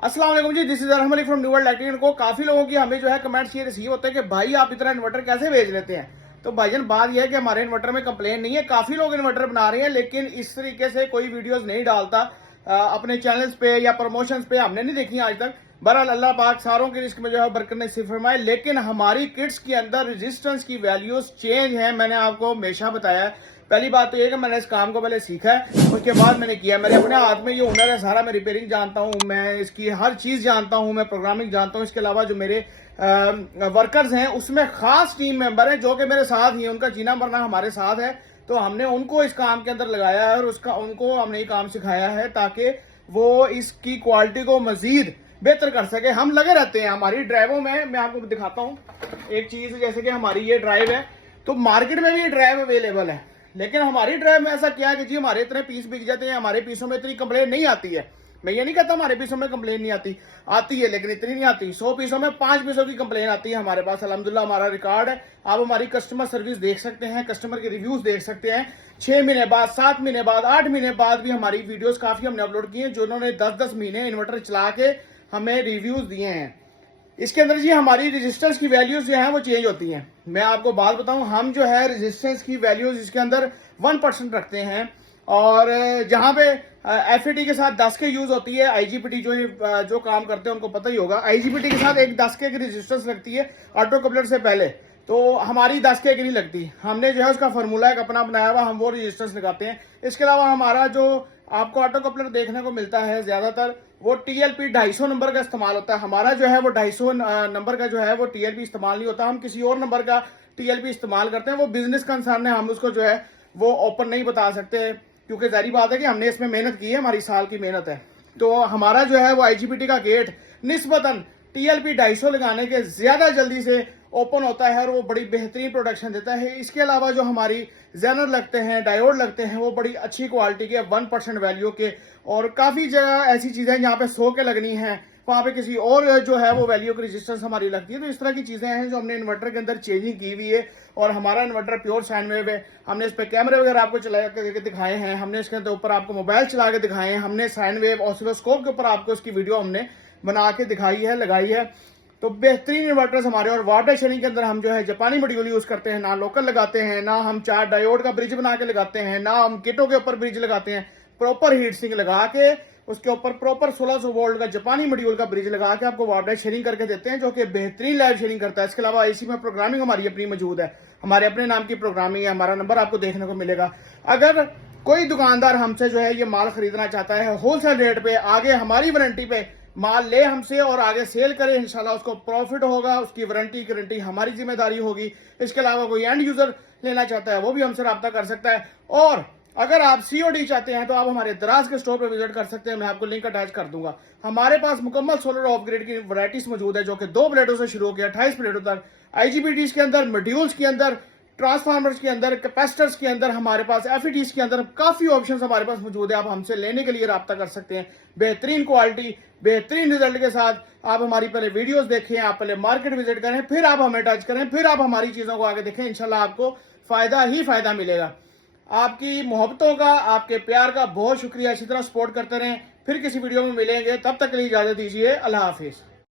अस्सलाम वालेकुम जी, this is Arham Ali from new world electrical को। काफी लोगों की हमें जो है कमेंट्स ये रिसीव होते हैं कि भाई आप इतना इन्वर्टर कैसे बेच लेते हैं। तो भाईजान बात यह है कि हमारे इन्वर्टर में कंप्लेन नहीं है, काफी लोग इन्वर्टर बना रहे हैं लेकिन इस तरीके से कोई वीडियोस नहीं डालता अपने चैनल्स पे या प्रमोशंस पे हमने नहीं देखी आज तक। बहरहाल अल्लाह पाक सारों की रिस्क में जो है बरकत नसीब फरमाए। लेकिन हमारी किट्स के अंदर रेजिस्टेंस की वैल्यूज चेंज है, मैंने आपको हमेशा बताया है। पहली बात तो ये कि मैंने इस काम को पहले सीखा है, उसके बाद मैंने किया। मेरे अपने हाथ में ये हुनर है सारा, मैं रिपेयरिंग जानता हूँ, मैं इसकी हर चीज जानता हूँ, मैं प्रोग्रामिंग जानता हूँ। इसके अलावा जो मेरे वर्कर्स हैं उसमें खास टीम मेंबर हैं जो कि मेरे साथ ही हैं, उनका जीना मरना हमारे साथ है। तो हमने उनको इस काम के अंदर लगाया है और उनको हमने ये काम सिखाया है ताकि वो इसकी क्वालिटी को मजीद बेहतर कर सके। हम लगे रहते हैं हमारी ड्राइवों में। मैं आपको दिखाता हूँ एक चीज, जैसे कि हमारी ये ड्राइव है, तो मार्केट में भी ये ड्राइव अवेलेबल है, लेकिन हमारी ड्राइव में ऐसा क्या है कि जी हमारे इतने पीस बिक जाते हैं, हमारे पीसों में इतनी कंप्लेन नहीं आती है। मैं ये नहीं कहता हमारे पीसों में कंप्लेन नहीं आती, आती है लेकिन इतनी नहीं आती। 100 पीसों में 5 पीसों की कंप्लेन आती है हमारे पास। अल्हम्दुलिल्लाह हमारा रिकॉर्ड है, आप हमारी कस्टमर सर्विस देख सकते हैं, कस्टमर के रिव्यूज देख सकते हैं। 6 महीने बाद, 7 महीने बाद, 8 महीने बाद भी हमारी वीडियोस काफी हमने अपलोड की हैं, जिन्होंने 10-10 महीने इन्वर्टर चला के हमें रिव्यूज दिए हैं। इसके अंदर जी हमारी रेजिस्टेंस की वैल्यूज जो है वो चेंज होती हैं। मैं आपको बात बताऊं, हम जो है रेजिस्टेंस की वैल्यूज इसके अंदर 1% रखते हैं, और जहां पे एफएटी के साथ 10 के यूज होती है, आईजीपीटी जो काम करते हैं उनको पता ही होगा, आईजीपीटी के साथ एक 10 के की रेजिस्टेंस लगती है ऑटो कपलर से पहले। तो हमारी 10 के नहीं लगती, हमने जो है उसका फॉर्मूला एक अपना बनाया हुआ, हम वो रेजिस्टेंस लगाते हैं। इसके अलावा हमारा जो आपको ऑटो कपलर देखने को मिलता है ज्यादातर वो टीएलपी 250 नंबर का इस्तेमाल होता है। हमारा जो है वो 250 नंबर का जो है वो टीएलपी इस्तेमाल नहीं होता, हम किसी और नंबर का टीएलपी इस्तेमाल करते हैं। वो बिजनेस कंसर्न है, हम उसको जो है वो ओपन नहीं बता सकते, क्योंकि जारी बात है कि हमने इसमें मेहनत की है, हमारी साल की मेहनत है। तो हमारा जो है वो आईजीपीटी का गेट निस्बतन टीएलपी 250 लगाने के ज्यादा जल्दी से ओपन होता है और वो बड़ी बेहतरीन प्रोडक्शन देता है। इसके अलावा जो हमारी जेनर लगते हैं, डायोड लगते हैं, वो बड़ी अच्छी क्वालिटी के 1% वैल्यू के, और काफी जगह ऐसी चीजें हैं जहां पे 100 के लगनी है, वहां पे किसी और जो है वो वैल्यू की रेजिस्टेंस हमारी लगती है। तो इस तरह की चीजें हैं जो हमने इन्वर्टर के अंदर चेंजिंग की हुई है। और हमारा इन्वर्टर प्योर साइन वेव है, हमने इस पे कैमरे वगैरह आपको चला के दिखाए हैं, हमने इसके अंदर ऊपर आपको मोबाइल चला के दिखाए हैं, हमने साइन वेव ऑसिलोस्कोप के ऊपर आपको इसकी वीडियो हमने बना के दिखाई है, लगाई है। तो बेहतरीन इन्वर्टर्स हमारे। और वाटर शेयरिंग के अंदर हम जो है जापानी मॉड्यूल यूज करते हैं, ना लोकल लगाते हैं, ना हम 4 डायोड का ब्रिज बना के लगाते हैं, ना हम किटों के ऊपर ब्रिज लगाते हैं। प्रॉपर हीट सिंक लगा के उसके ऊपर प्रॉपर 1600 वोल्ट का जापानी मॉड्यूल का ब्रिज लगा के आपको वाटर शेयरिंग करके देते हैं, जो कि बेहतरीन लाइव शेयरिंग करता है। इसके अलावा एसी में प्रोग्रामिंग हमारी अपनी मौजूद है, हमारे अपने नाम की प्रोग्रामिंग है। हमारा नंबर आपको देखने को मिलेगा। अगर कोई दुकानदार हमसे जो है ये माल खरीदना चाहता है होलसेल रेट पे, आगे हमारी वारंटी पे माल ले हमसे और आगे सेल करे, इंशाल्लाह उसको प्रॉफिट होगा, उसकी वारंटी गारंटी हमारी जिम्मेदारी होगी। इसके अलावा कोई एंड यूजर लेना चाहता है वो भी हमसे रब्ता कर सकता है। और अगर आप सीओडी चाहते हैं तो आप हमारे दराज के स्टोर पर विजिट कर सकते हैं, मैं आपको लिंक अटैच कर दूंगा। हमारे पास मुकम्मल सोलर ऑफ ग्रिड की वैरायटीज मौजूद है, जो कि 2 प्लेटों से शुरू होकर 28 प्लेटों तक, आईजीबीटीज के अंदर, मॉड्यूल्स के अंदर, ट्रांसफार्मर्स के अंदर, कैपेसिटर्स के अंदर, हमारे पास एफईटीज के अंदर काफी ऑप्शंस हमारे पास मौजूद है। आप हमसे लेने के लिए रब्ता कर सकते हैं। बेहतरीन क्वालिटी, बेहतरीन रिजल्ट के साथ आप हमारी पहले वीडियोस देखें, आप पहले मार्केट विजिट करें, फिर आप हमें टच करें, फिर आप हमारी चीजों को आगे देखें। इंशाल्लाह आपको फायदा ही फायदा मिलेगा। आपकी मोहब्बतों का, आपके प्यार का बहुत शुक्रिया। इसी तरह सपोर्ट करते रहें। फिर किसी वीडियो में मिलेंगे, तब तक के लिए इजाजत दीजिए। अल्लाह हाफिज।